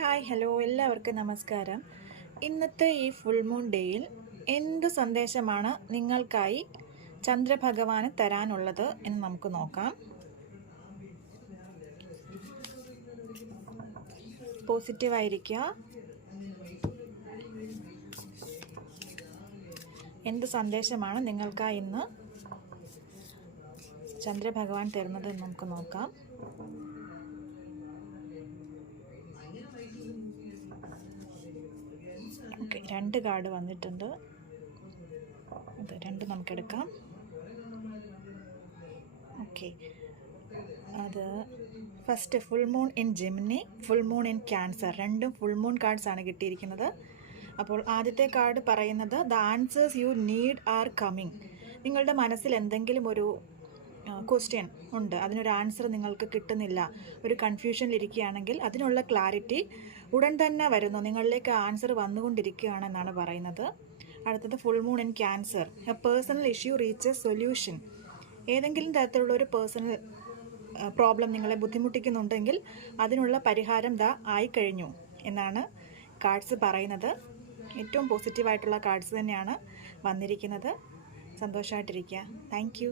Hi hello എല്ലാവർക്കും നമസ്കാരം. ഇന്നത്തെ ഈ ഫുൾ മൂൺ ഡേയിൽ എന്ത് സന്ദേശമാണ് നിങ്ങൾക്കായി ചന്ദ്രഭഗവാന് തരാനുള്ളത് എന്ന് നമുക്ക് നോക്കാം. പോസിറ്റീവായിരിക്കുക. എന്ത് സന്ദേശമാണ് നിങ്ങൾക്കായി ഇന്ന് ചന്ദ്രഭഗവാൻ തരുന്നത് എന്ന് നമുക്ക് നോക്കാം. ഓക്കെ, 2 കാർഡ് വന്നിട്ടുണ്ട്. അത് 2 നമുക്കെടുക്കാം. ഓക്കെ, അത് first full moon in Gemini, full moon in cancer, രണ്ടും ഫുൾ മൂൺ കാർഡ്സ് ആണ് കിട്ടിയിരിക്കുന്നത്. അപ്പോൾ ആദ്യത്തെ കാർഡ് പറയുന്നത് the answers you need are coming. നിങ്ങളുടെ മനസ്സിൽ എന്തെങ്കിലും ഒരു ക്വസ്റ്റ്യൻ ഉണ്ട്, അതിനൊരു ആൻസർ നിങ്ങൾക്ക് കിട്ടുന്നില്ല, ഒരു കൺഫ്യൂഷനിലിരിക്കുകയാണെങ്കിൽ അതിനുള്ള ക്ലാരിറ്റി ഉടൻ തന്നെ വരുന്നു, നിങ്ങളിലേക്ക് ആൻസർ വന്നുകൊണ്ടിരിക്കുകയാണെന്നാണ് പറയുന്നത്. അടുത്തത് full moon in cancer, A personal issue reaches solution. ഏതെങ്കിലും തരത്തിലുള്ള ഒരു പേഴ്സണൽ പ്രോബ്ലം നിങ്ങളെ ബുദ്ധിമുട്ടിക്കുന്നുണ്ടെങ്കിൽ അതിനുള്ള പരിഹാരം ആയിക്കഴിഞ്ഞു എന്നാണ് കാർഡ്സ് പറയുന്നത്. ഏറ്റവും പോസിറ്റീവായിട്ടുള്ള കാർഡ്സ് തന്നെയാണ് വന്നിരിക്കുന്നത്. സന്തോഷമായിട്ടിരിക്കുക. Thank U.